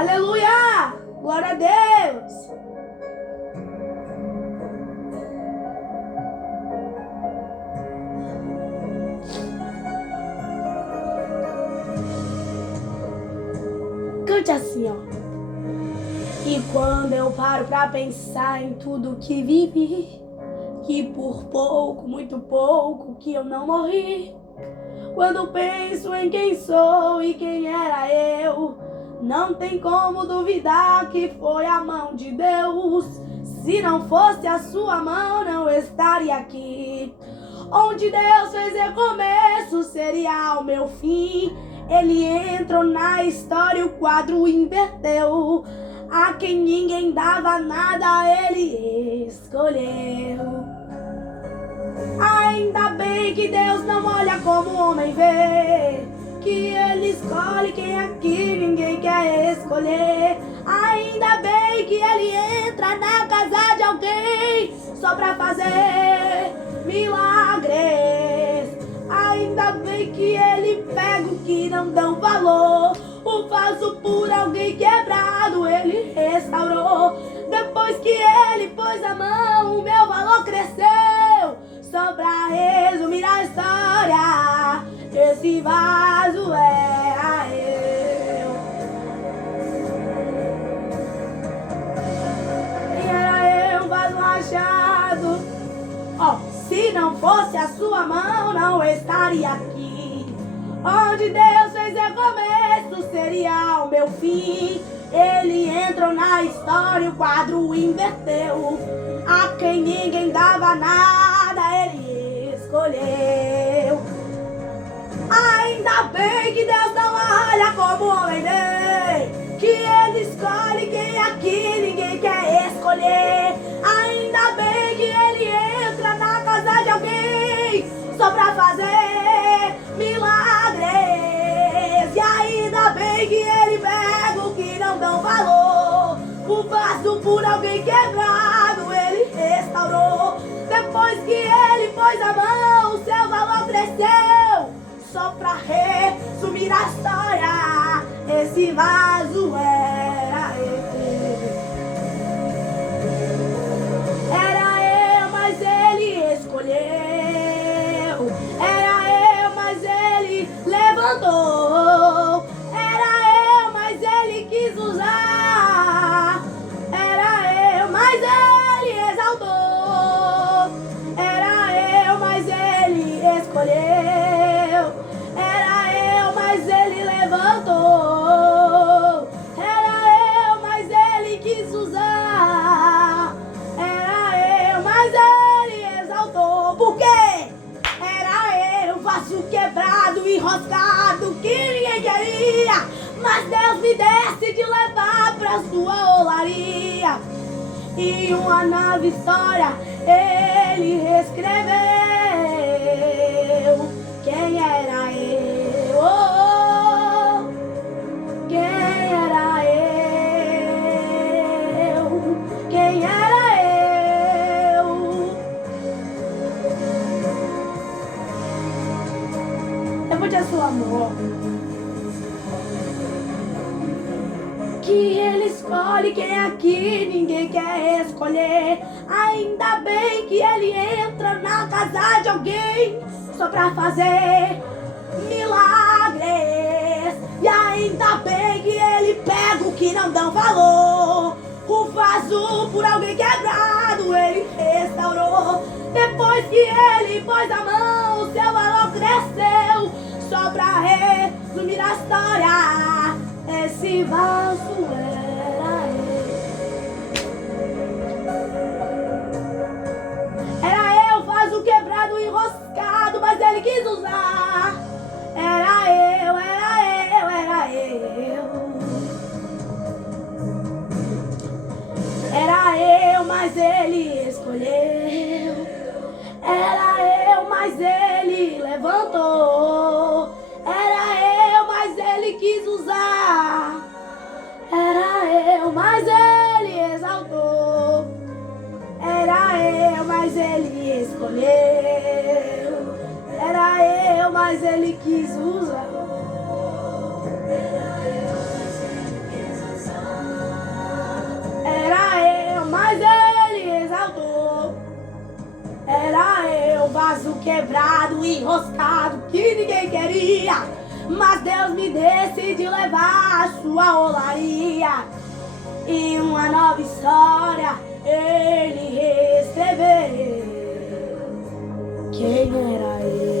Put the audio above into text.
Aleluia! Glória a Deus! Cante assim, ó. E quando eu paro pra pensar em tudo que vivi, que por pouco, muito pouco, que eu não morri. Quando penso em quem sou e quem era eu, não tem como duvidar que foi a mão de Deus. Se não fosse a sua mão, não estaria aqui. Onde Deus fez recomeço, seria o meu fim. Ele entrou na história, o quadro inverteu. A quem ninguém dava nada, ele escolheu. Ainda bem que Deus não olha como o homem vê, que ele escolhe quem aqui ninguém quer escolher. Ainda bem que ele entra na casa de alguém só pra fazer milagres. Ainda bem que ele pega o que não dão valor, o falso por alguém quebrado ele restaurou. Depois que ele pôs a mão, o meu valor cresceu. Só pra resumir a história, esse vaso era eu. E era eu, vaso rachado. Ó, se não fosse a sua mão, não estaria aqui. Onde Deus fez recomeço, seria o meu fim. Ele entrou na história, o quadro inverteu. A quem ninguém dava nada, ele escolheu. Ainda bem que Deus não olha como o homem vê, que ele escolhe quem aqui ninguém quer escolher. Ainda bem que ele entra na casa de alguém só pra fazer milagres. E ainda bem que ele pega o que não dão valor, o vaso por alguém quebrado ele restaurou. Depois que ele pôs a mão, o seu valor cresceu. Só pra resumir a história, esse vaso era eu. Era eu, mas ele escolheu. Era eu, mas ele levantou. Era eu, mas ele quis usar. Era eu, mas ele exaltou. Era eu, mas ele escolheu. Era eu, mas ele levantou. Era eu, mas ele quis usar. Era eu, mas ele exaltou. Por quê? Era eu, vaso quebrado, enroscado, que ninguém queria. Mas Deus me decide levar pra sua olaria. E uma nova história ele reescreveu. Quem era eu? Oh, quem era eu? Quem era eu? Levante a sua mão. Que ele escolhe quem aqui ninguém quer escolher. Ainda bem que ele entra na casa de alguém só pra fazer milagres. E ainda bem que ele pega o que não dão valor, o vaso por alguém quebrado ele restaurou. Depois que ele pôs a mão, o seu valor cresceu. Só pra resumir a história, esse vaso era eu. Era eu, vaso quebrado, enroscado, mas ele quis usar. Era eu, era eu, era eu. Era eu, mas ele escolheu. Era eu, mas ele levantou. Era eu, mas ele quis usar. Era eu, mas ele exaltou. Era eu, mas ele escolheu. Era eu, mas ele quis usar. vaso quebrado, enroscado, que ninguém queria. Mas Deus me decidiu levar a sua olaria. E uma nova história Ele escreveu. Quem era ele?